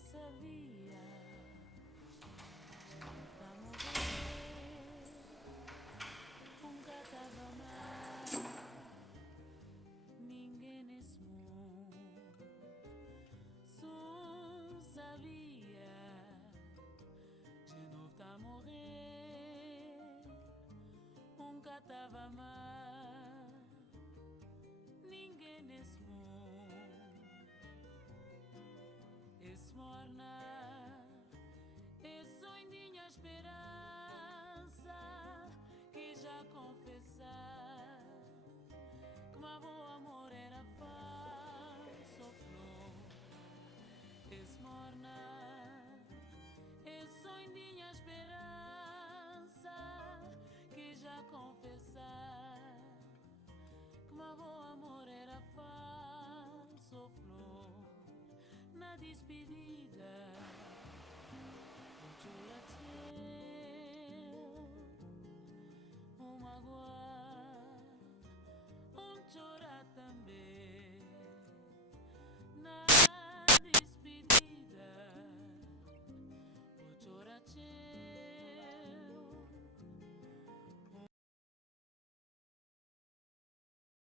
sabia pra morrer, nunca tava mal, ninguém nesse mundo só sabia de novo tá a morrer, nunca tava mal, ninguém nesse mundo esse morna, esse sonho esperança que já confessar que meu amor era falso flor. Esse morna, esse sonho esperança que já confessar que meu amor era falso flor. Na despedida